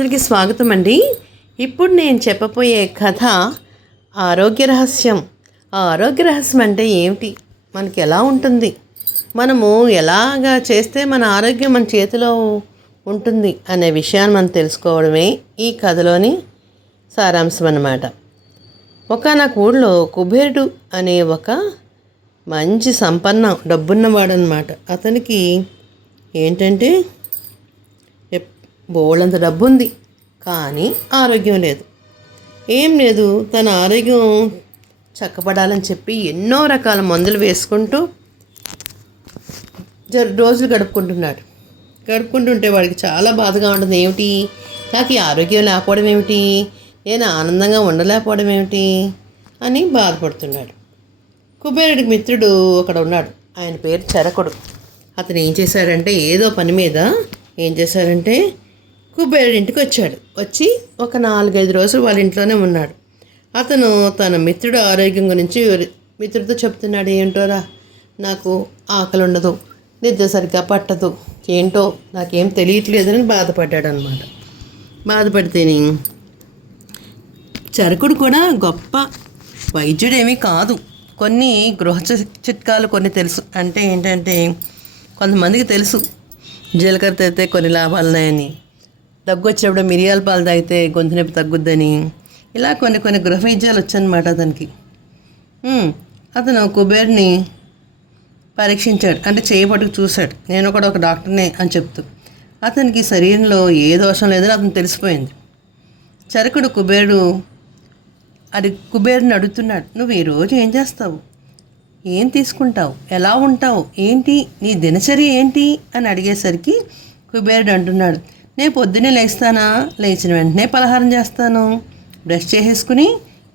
అందరికీ స్వాగతం అండి. ఇప్పుడు నేను చెప్పబోయే కథ ఆరోగ్య రహస్యం. ఆ ఆరోగ్య రహస్యం అంటే ఏమిటి, మనకి ఎలా ఉంటుంది, మనము ఎలాగా చేస్తే మన ఆరోగ్యం మన చేతిలో ఉంటుంది అనే విషయాన్ని మనం తెలుసుకోవడమే ఈ కథలోని సారాంశం అన్నమాట. ఒకానొక ఊళ్ళో కుబేరుడు అనే ఒక మంచి సంపన్న డబ్బున్నవాడు అన్నమాట. అతనికి ఏంటంటే బోళ్ళంత డబ్బు ఉంది, కానీ ఆరోగ్యం లేదు. ఏం లేదు, తన ఆరోగ్యం చక్కబడాలని చెప్పి ఎన్నో రకాల మందులు వేసుకుంటూ రోజులు గడుపుకుంటుంటే వాడికి చాలా బాధగా ఉంటుంది. ఏమిటి, నాకు ఈ ఆరోగ్యం లేకపోవడం ఏమిటి, నేను ఆనందంగా ఉండలేకపోవడం ఏమిటి అని బాధపడుతున్నాడు. కుబేరుడికి మిత్రుడు అక్కడ ఉన్నాడు, ఆయన పేరు చరకుడు. అతను ఏం చేశాడంటే, ఏదో పని మీద ఏం చేశాడంటే కుబేరుడి ఇంటికి వచ్చి ఒక 4-5 రోజులు వాళ్ళ ఇంట్లోనే ఉన్నాడు. అతను తన మిత్రుడు ఆరోగ్యం గురించి మిత్రుడితో చెప్తున్నాడు. ఏంటోరా, నాకు ఆకలి ఉండదు, నిద్ర సరిగ్గా పట్టదు, ఏంటో నాకేం తెలియట్లేదని బాధపడ్డాడు అనమాట. బాధపడితేనే చరకుడు కూడా గొప్ప వైద్యుడేమీ కాదు. కొన్ని గృహ చిట్కాలు కొన్ని తెలుసు. అంటే ఏంటంటే, కొంతమందికి తెలుసు జీలకర్ర తాగితే కొన్ని లాభాలు ఉన్నాయని, దగ్గు వచ్చినప్పుడు మిరియాల పాలు తాగితే గొంతు నొప్పి తగ్గుద్దని, ఇలా కొన్ని గృహ వైద్యాలు వచ్చాయన్నమాట అతనికి. అతను కుబేరుని పరీక్షించాడు, అంటే చేయబట్టుకు చూశాడు. నేను కూడా ఒక డాక్టర్నే అని చెప్తూ అతనికి శరీరంలో ఏ దోషం లేదని అతను తెలిసిపోయింది. చరకుడు కుబేరుని అడుగుతున్నాడు, నువ్వు ఈరోజు ఏం చేస్తావు, ఏం తీసుకుంటావు, ఎలా ఉంటావు, ఏంటి నీ దినచర్య ఏంటి అని అడిగేసరికి కుబేరుడు అంటున్నాడు, నేను పొద్దున్నే లేచిన వెంటనే పలహారం చేస్తాను, బ్రష్ చేసేసుకుని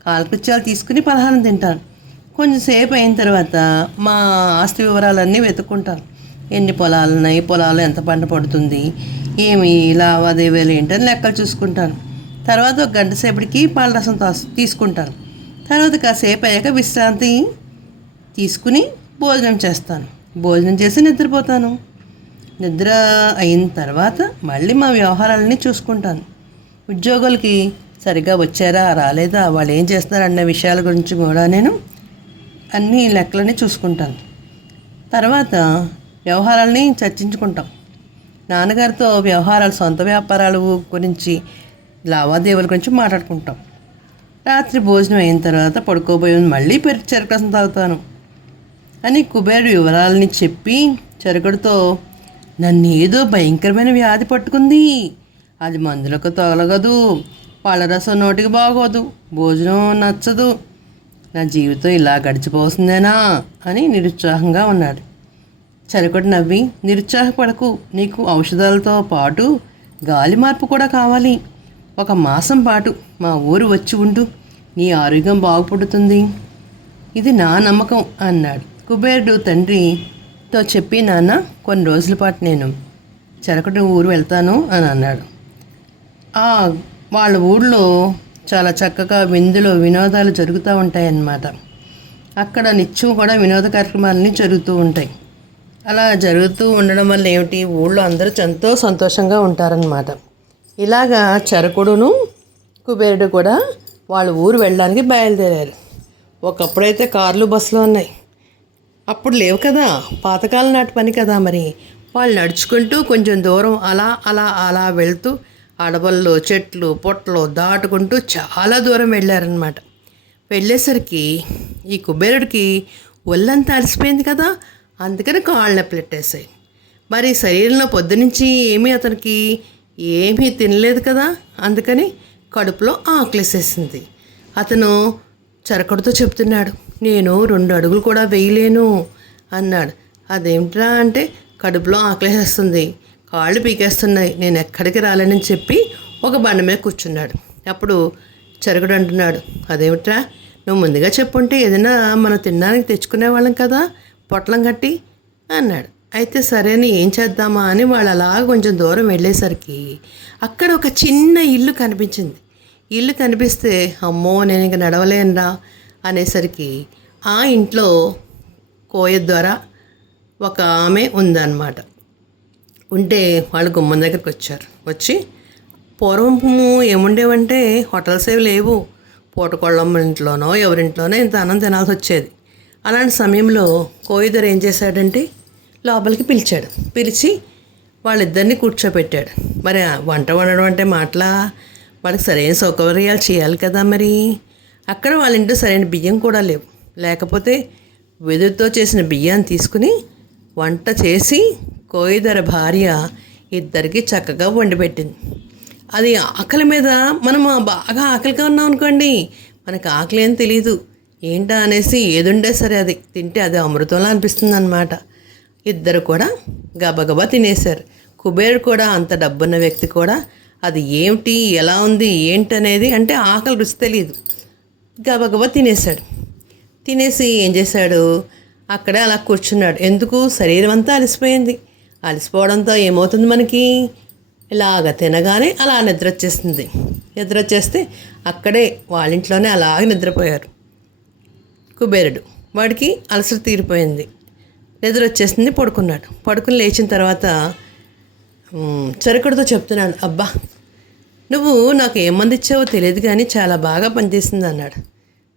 కాలకృత్యాలు తీసుకుని పలహారం తింటాను. కొంచెంసేపు అయిన తర్వాత మా ఆస్తి వివరాలన్నీ వెతుక్కుంటాను. ఎన్ని పొలాలు ఉన్నాయి, పొలాలు ఎంత పంట పడుతుంది, ఏమి లావాదేవీలు ఏంటని లెక్కలు చూసుకుంటాను. తర్వాత ఒక గంట సేపటికి పాల రసం తీసుకుంటాను. తర్వాత కాసేపు అయ్యాక విశ్రాంతి తీసుకుని భోజనం చేస్తాను. భోజనం చేసి నిద్రపోతాను. నిద్ర అయిన తర్వాత మళ్ళీ మా వ్యవహారాలన్నీ చూసుకుంటాను. ఉద్యోగులకి సరిగ్గా వచ్చారా రాలేదా, వాళ్ళు ఏం చేస్తున్నారు అన్న విషయాల గురించి కూడా నేను అన్ని లెక్కలన్నీ చూసుకుంటాను. తర్వాత వ్యవహారాలని చర్చించుకుంటాం. నాన్నగారితో వ్యవహారాలు, సొంత వ్యాపారాల గురించి, లావాదేవీల గురించి మాట్లాడుకుంటాం. రాత్రి భోజనం అయిన తర్వాత పడుకోబోయే మళ్ళీ చెరుకు రసం తాగుతాను అని కుబేరుడు వివరాలని చెప్పి చరకుడితో, నన్ను ఏదో భయంకరమైన వ్యాధి పట్టుకుంది, అది మందులకు తొలగదు, పళ్ళరసం నోటికి బాగోదు, భోజనం నచ్చదు, నా జీవితం ఇలా గడిచిపోతుందేనా అని నిరుత్సాహంగా ఉన్నాడు. చరకుడు నవ్వి, నిరుత్సాహపడకు, నీకు ఔషధాలతో పాటు గాలి మార్పు కూడా కావాలి. 1 మాసం పాటు మా ఊరు వచ్చి ఉండు, నీ ఆరోగ్యం బాగుపడుతుంది, ఇది నా నమ్మకం అన్నాడు. కుబేరుడు తండ్రితో చెప్పి, నాన్న కొన్ని రోజుల పాటు నేను చరకుడి ఊరు వెళ్తాను అని అన్నాడు. వాళ్ళ ఊళ్ళో చాలా చక్కగా వినోదాలు జరుగుతూ ఉంటాయన్నమాట. అక్కడ నిత్యం కూడా వినోద కార్యక్రమాలన్నీ జరుగుతూ ఉంటాయి. అలా జరుగుతూ ఉండడం వల్ల ఏమిటి, ఊళ్ళో అందరూ ఎంతో సంతోషంగా ఉంటారన్నమాట. ఇలాగా చరకుడును కుబేరుడు కూడా వాళ్ళ ఊరు వెళ్ళడానికి బయలుదేరారు. ఒకప్పుడైతే కార్లు, బస్సులు ఉన్నాయి, అప్పుడు లేవు కదా, పాతకాలం నాటి పని కదా. మరి వాళ్ళు నడుచుకుంటూ కొంచెం దూరం అలా వెళ్తూ అడవుల్లో, చెట్లు, పొట్లు దాటుకుంటూ చాలా దూరం వెళ్ళారనమాట. వెళ్ళేసరికి ఈ కుబేరుడికి ఒళ్ళంతా అలసిపోయింది కదా, అందుకని కాళ్ళు నొప్పులెట్టేసాయి. మరి శరీరంలో పొద్దునుంచి అతనికి ఏమీ తినలేదు కదా, అందుకని కడుపులో ఆకలేసేసింది. అతను చరకుడితో చెప్తున్నాడు, నేను 2 అడుగులు కూడా వేయలేను అన్నాడు. అదేమిట్రా అంటే, కడుపులో ఆకలేసేస్తుంది, కాళ్ళు పీకేస్తున్నాయి, నేను ఎక్కడికి రాలేనని చెప్పి ఒక బండ మీద కూర్చున్నాడు. అప్పుడు చరకుడు అంటున్నాడు, అదేమిట్రా, నువ్వు ముందుగా చెప్పుంటే ఏదైనా మనం తినడానికి తెచ్చుకునేవాళ్ళం కదా, పొట్లం కట్టి అన్నాడు. అయితే సరే అని ఏం చేద్దామా అని వాళ్ళు అలా కొంచెం దూరం వెళ్ళేసరికి అక్కడ ఒక చిన్న ఇల్లు కనిపించింది. ఇల్లు కనిపిస్తే, అమ్మో నేను ఇంక నడవలేనురా అనేసరికి ఆ ఇంట్లో కోయ ద్వారా ఒక ఆమె ఉందన్నమాట. ఉంటే వాళ్ళు గుమ్మం దగ్గరికి వచ్చారు. వచ్చి పూర్వము ఏముండేవంటే హోటల్స్ ఏవి లేవు. పూటకోళ్ళమ్మ ఇంట్లోనో ఎవరింట్లోనో ఇంత అన్నం తినాల్సి వచ్చేది. అలాంటి సమయంలో కోయిదర్ ఏం చేశాడంటే లోపలికి పిలిచాడు. పిలిచి వాళ్ళిద్దరిని కూర్చోపెట్టాడు. మరి వంట వండడం అంటే మాటలా, వాళ్ళకి సరైన సౌకర్యాలు చేయాలి కదా. మరి అక్కడ వాళ్ళ ఇంట్లో సరైన బియ్యం కూడా లేవు. లేకపోతే వెదురుతో చేసిన బియ్యాన్ని తీసుకుని వంట చేసి కోయిదర భార్య ఇద్దరికి చక్కగా వండి పెట్టింది. అది ఆకలి మీద మనం బాగా ఆకలిగా ఉన్నాం అనుకోండి, మనకు ఆకలి ఏం తెలీదు, ఏంటా అనేసి ఏదుండే సరే అది తింటే అది అమృతంలా అనిపిస్తుంది అన్నమాట. ఇద్దరు కూడా గబగబా తినేశారు. కుబేరుడు కూడా, అంత డబ్బున్న వ్యక్తి కూడా అది ఏమిటి, ఎలా ఉంది, ఏంటనేది అంటే ఆకలి రుచి తెలియదు, గబగబా తినేశాడు. తినేసి ఏం చేశాడు, అక్కడే అలా కూర్చున్నాడు. ఎందుకు, శరీరం అంతా అలసిపోయింది. అలసిపోవడంతో ఏమవుతుంది మనకి, ఇలాగ తినగానే అలా నిద్ర వచ్చేస్తుంది. నిద్ర వచ్చేస్తే అక్కడే వాళ్ళ ఇంట్లోనే అలాగే నిద్రపోయారు కుబేరుడు. వాడికి అలసట తీరిపోయింది, నిద్ర వచ్చేసింది, పడుకున్నాడు. పడుకుని లేచిన తర్వాత చరకుడితో చెప్తున్నాడు, అబ్బా నువ్వు నాకు ఏం మంది ఇచ్చావో తెలియదు కానీ చాలా బాగా పనిచేసింది అన్నాడు.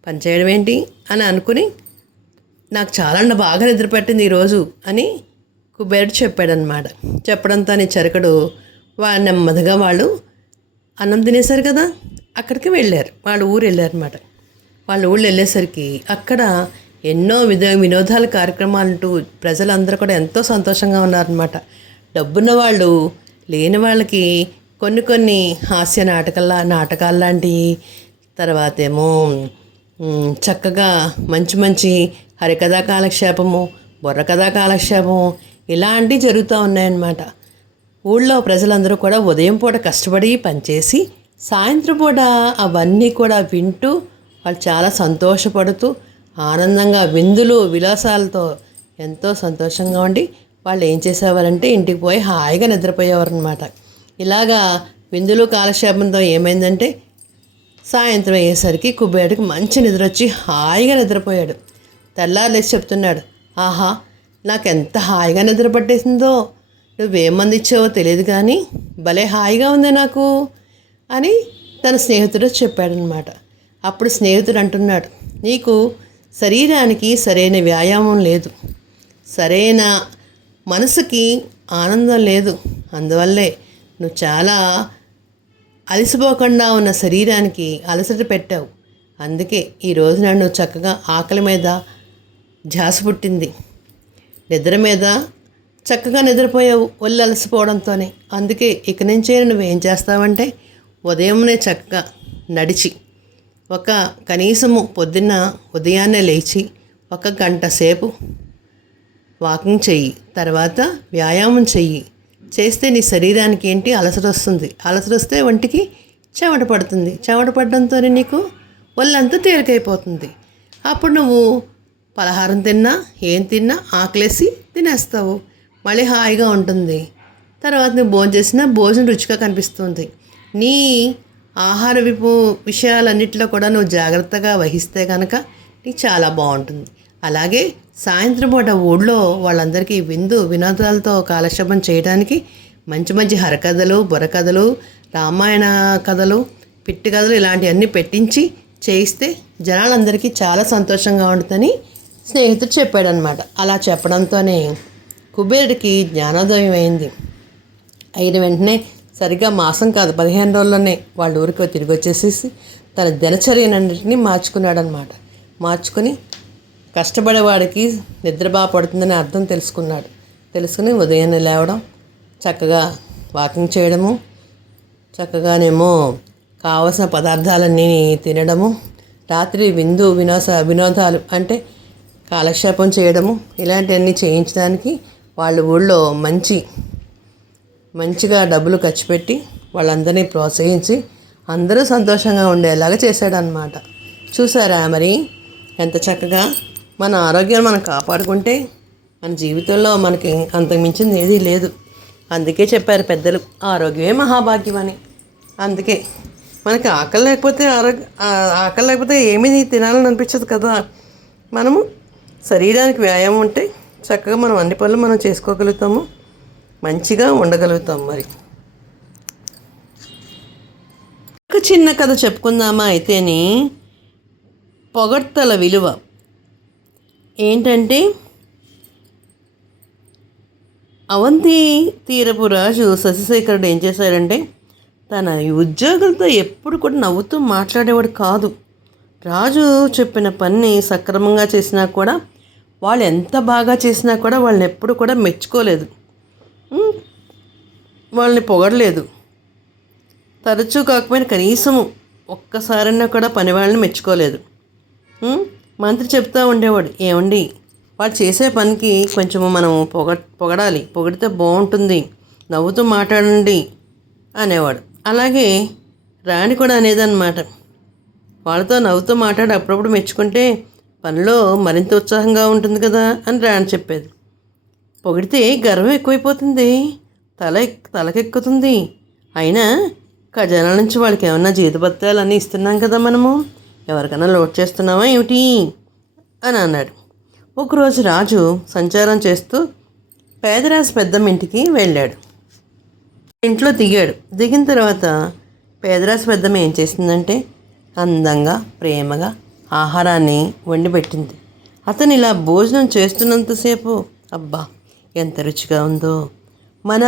పనిచేయడం ఏంటి అని అనుకుని, నాకు చాలా బాగా నిద్ర పట్టింది ఈరోజు అని కుబేరుడు చెప్పాడనమాట. చెప్పడంతో చరకుడు నెమ్మదిగా వాళ్ళు అన్నం తినేశారు కదా, అక్కడికి వెళ్ళారు. వాళ్ళ ఊరు వెళ్ళారన్నమాట. వాళ్ళ ఊళ్ళు వెళ్ళేసరికి అక్కడ ఎన్నో వినోదాల కార్యక్రమాలంటూ ప్రజలందరూ కూడా ఎంతో సంతోషంగా ఉన్నారన్నమాట. డబ్బున్న వాళ్ళు లేని వాళ్ళకి కొన్ని హాస్య నాటకాలు లాంటివి, తర్వాత ఏమో చక్కగా మంచి హరికథా కాలక్షేపము, బుర్రకథా కాలక్షేపము ఇలాంటివి జరుగుతూ ఉన్నాయన్నమాట. ఊళ్ళో ప్రజలందరూ కూడా ఉదయం పూట కష్టపడి పనిచేసి సాయంత్రం పూట అవన్నీ కూడా వింటూ వాళ్ళు చాలా సంతోషపడుతూ ఆనందంగా విందులు విలాసాలతో ఎంతో సంతోషంగా ఉండి వాళ్ళు ఏం చేసేవారంటే ఇంటికి పోయి హాయిగా నిద్రపోయేవారు అనమాట. ఇలాగా విందులు కాలక్షేపంతో ఏమైందంటే సాయంత్రం అయ్యేసరికి కుబేరుడికి మంచి నిద్ర వచ్చి హాయిగా నిద్రపోయాడు. తెల్లారులేసి చెప్తున్నాడు, ఆహా నాకెంత హాయిగా నిద్ర పట్టేసిందో, నువ్వేమంది ఇచ్చావో తెలియదు కానీ భలే హాయిగా ఉంది నాకు అని తన స్నేహితుడు చెప్పాడనమాట. అప్పుడు స్నేహితుడు అంటున్నాడు, నీకు శరీరానికి సరైన వ్యాయామం లేదు, సరైన మనసుకి ఆనందం లేదు, అందువల్లే నువ్వు చాలా అలసిపోకుండా ఉన్న శరీరానికి అలసట పెట్టావు. అందుకే ఈరోజు నన్ను చక్కగా ఆకలి మీద ధ్యాస పుట్టింది, నిద్ర మీద చక్కగా నిద్రపోయావు ఒళ్ళు అలసిపోవడంతోనే. అందుకే ఇక నుంచే నువ్వేం చేస్తావంటే ఉదయంనే చక్కగా నడిచి కనీసము ఉదయాన్నే లేచి 1 గంట సేపు వాకింగ్ చెయ్యి, తర్వాత వ్యాయామం చెయ్యి. చేస్తే నీ శరీరానికి ఏంటి అలసట వస్తుంది, అలసట వస్తే ఒంటికి చెమట పడుతుంది, చెమట పడడంతోనే నీకు ఒళ్ళంతా తేలికైపోతుంది. అప్పుడు నువ్వు పలహారం తిన్నా ఏం తిన్నా ఆకలేసి తినేస్తావు, మళ్ళీ హాయిగా ఉంటుంది. తర్వాత నువ్వు భోజనం చేసినా భోజనం రుచిగా కనిపిస్తుంది. నీ ఆహార విషయాలన్నింటిలో కూడా నువ్వు జాగ్రత్తగా వహిస్తే కనుక నీకు చాలా బాగుంటుంది. అలాగే సాయంత్రం పూట ఊళ్ళో వాళ్ళందరికీ వినోదాలతో కాలక్షేపం చేయడానికి మంచి హరకథలు, బుర్రకథలు, రామాయణ కథలు, పిట్టి కథలు ఇలాంటివన్నీ పెట్టించి చేయిస్తే జనాలందరికీ చాలా సంతోషంగా ఉంటుందని స్నేహితుడు చెప్పాడనమాట. అలా చెప్పడంతోనే కుబేరుడికి జ్ఞానోదయం అయింది. అయిన వెంటనే సరిగ్గా మాసం కాదు 15 రోజుల్లోనే వాళ్ళ ఊరికి తిరిగి వచ్చేసేసి తన దినచర్యనన్నింటినీ మార్చుకున్నాడనమాట. మార్చుకుని కష్టపడేవాడికి నిద్ర బాగా పడుతుందని అర్థం తెలుసుకుని ఉదయాన్నే లేవడం, చక్కగా వాకింగ్ చేయడము, చక్కగానేమో కావలసిన పదార్థాలన్నీ తినడము, రాత్రి వినోదాలు అంటే కాలక్షేపం చేయడము ఇలాంటివన్నీ చేయించడానికి వాళ్ళ ఊళ్ళో మంచిగా డబ్బులు ఖర్చు పెట్టి వాళ్ళందరినీ ప్రోత్సహించి అందరూ సంతోషంగా ఉండేలాగా చేశాడనమాట. చూసారా మరి ఎంత చక్కగా మన ఆరోగ్యాన్ని మనం కాపాడుకుంటే మన జీవితంలో మనకి అంతకు మించింది ఏదీ లేదు. అందుకే చెప్పారు పెద్దలు, ఆరోగ్యమే మహాభాగ్యం అని. అందుకే మనకి ఆకలి లేకపోతే ఏమీ తినాలని అనిపించదు కదా. మనము శరీరానికి వ్యాయామం ఉంటే చక్కగా మనం అన్ని పనులు మనం చేసుకోగలుగుతాము, మంచిగా ఉండగలుగుతాం. మరి చిన్న కథ చెప్పుకుందామా అయితేని. పొగడ్తల విలువ ఏంటంటే, అవంతి తీరపు రాజు శశిశేఖరుడు ఏం చేశాడంటే, తన ఉద్యోగులతో ఎప్పుడు కూడా నవ్వుతూ మాట్లాడేవాడు కాదు. రాజు చెప్పిన పని సక్రమంగా చేసినా కూడా, వాళ్ళు ఎంత బాగా చేసినా కూడా వాళ్ళని ఎప్పుడు కూడా మెచ్చుకోలేదు, వాళ్ళని పొగడలేదు. తరచూ కాకపోయినా కనీసం ఒక్కసారైనా కూడా పని వాళ్ళని మెచ్చుకోలేదు. మంత్రి చెప్తూ ఉండేవాడు, ఏమండి వాళ్ళు చేసే పనికి కొంచెము మనం పొగడాలి, పొగిడితే బాగుంటుంది, నవ్వుతూ మాట్లాడండి అనేవాడు. అలాగే రాణి కూడా అనేదన్నమాట, వాళ్ళతో నవ్వుతూ మాట్లాడి అప్పుడప్పుడు మెచ్చుకుంటే పనిలో మరింత ఉత్సాహంగా ఉంటుంది కదా అని రాణి చెప్పేది. పొగిడితే గర్వం ఎక్కువైపోతుంది, తలకెక్కుతుంది. అయినా ఖజానా నుంచి వాళ్ళకి ఏమన్నా జీతభత్యాలు అన్నీ ఇస్తున్నాం కదా, మనము ఎవరికైనా లోడ్ చేస్తున్నామా ఏమిటి అని అన్నాడు. ఒకరోజు రాజు సంచారం చేస్తూ పేదరాజు పెద్దమ్మ ఇంటికి వెళ్ళాడు. ఇంట్లో దిగాడు. దిగిన తర్వాత పేదరాజు పెద్దమ్మ ఏం చేసిందంటే, అందంగా ప్రేమగా ఆహారాన్ని వండి పెట్టింది. అతను ఇలా భోజనం చేస్తున్నంతసేపు, అబ్బా ఎంత రుచిగా ఉందో, మన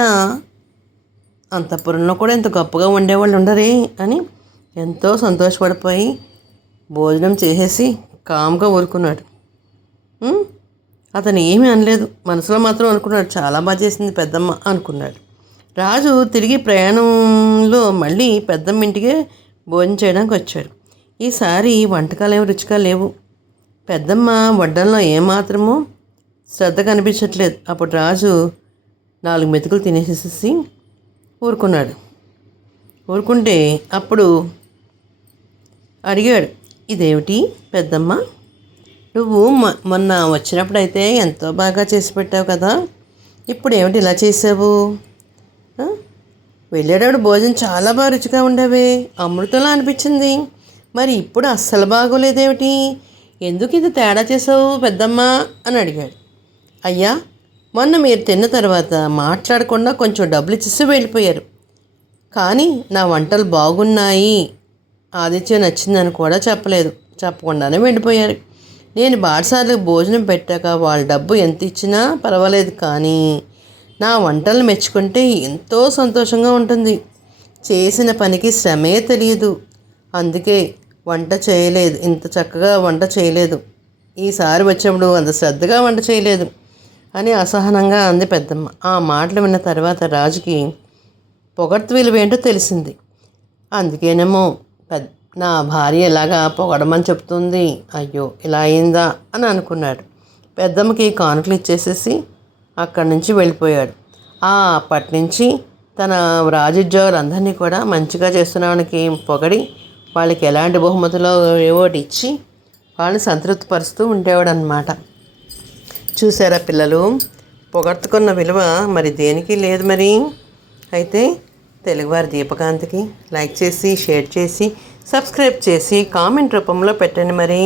అంతఃపురంలో కూడా ఎంత గొప్పగా వండేవాళ్ళు ఉండరే అని ఎంతో సంతోషపడిపోయి భోజనం చేసేసి కామ్గా ఊరుకున్నాడు. అతను ఏమీ అనలేదు, మనసులో మాత్రం అనుకున్నాడు, చాలా బాగా చేసింది పెద్దమ్మ అనుకున్నాడు. రాజు తిరిగి ప్రయాణంలో మళ్ళీ పెద్దమ్మ ఇంటికే భోజనం చేయడానికి వచ్చాడు. ఈసారి వంటకాలు ఏమి రుచిగా లేవు. పెద్దమ్మ వడ్డంలో ఏమాత్రమూ శ్రద్ధ కనిపించట్లేదు. అప్పుడు రాజు 4 మెతుకులు తినేసేసి ఊరుకుంటే అప్పుడు అడిగాడు, ఇదేమిటి పెద్దమ్మ, నువ్వు మొన్న వచ్చినప్పుడైతే ఎంతో బాగా చేసి పెట్టావు కదా, ఇప్పుడు ఏమిటి ఇలా చేసావు? వెళ్ళేటప్పుడు భోజనం చాలా బాగా రుచిగా ఉండేవే, అమృతంలా అనిపించింది, మరి ఇప్పుడు అస్సలు బాగోలేదేమిటి, ఎందుకు ఇది తేడా చేసావు పెద్దమ్మ అని అడిగాడు. అయ్యా, మొన్న మీరు తిన్న తర్వాత మాట్లాడకుండా కొంచెం డబ్బులు ఇచ్చేసి వెళ్ళిపోయారు, కానీ నా వంటలు బాగున్నాయి, ఆదిత్య నచ్చిందని కూడా చెప్పకుండానే వెళ్ళిపోయారు. నేను బాటసార్లకు భోజనం పెట్టాక వాళ్ళ డబ్బు ఎంత ఇచ్చినా పర్వాలేదు, కానీ నా వంటలు మెచ్చుకుంటే ఎంతో సంతోషంగా ఉంటుంది. చేసిన పనికి శ్రమే తెలియదు, అందుకే వంట చేయలేదు, ఇంత చక్కగా వంట చేయలేదు, ఈసారి వచ్చినప్పుడు అంత శ్రద్ధగా వంట చేయలేదు అని అసహనంగా అంది పెద్దమ్మ. ఆ మాటలు విన్న తర్వాత రాజుకి పొగడ్త విలువేంటో తెలిసింది. అందుకేనేమో నా భార్య ఇలాగా పొగడమని చెప్తుంది, అయ్యో ఇలా అయిందా అని అనుకున్నాడు. పెద్దమ్మకి కానుకలు ఇచ్చేసేసి అక్కడి నుంచి వెళ్ళిపోయాడు. అప్పటి నుంచి తన రాజోద్యోగులందరినీ కూడా మంచిగా చేస్తున్నవానికి పొగడి వాళ్ళకి ఎలాంటి బహుమతులు ఏవోటి ఇచ్చి వాళ్ళని సంతృప్తిపరుస్తూ ఉండేవాడు అన్నమాట. చూసారా పిల్లలు, పొగడ్తుకున్న విలువ మరి దేనికి లేదు. మరి అయితే తెలుగువారి దీపకాంతికి లైక్ చేసి, షేర్ చేసి, సబ్స్క్రైబ్ చేసి, కామెంట్ రూపంలో పెట్టండి మరి.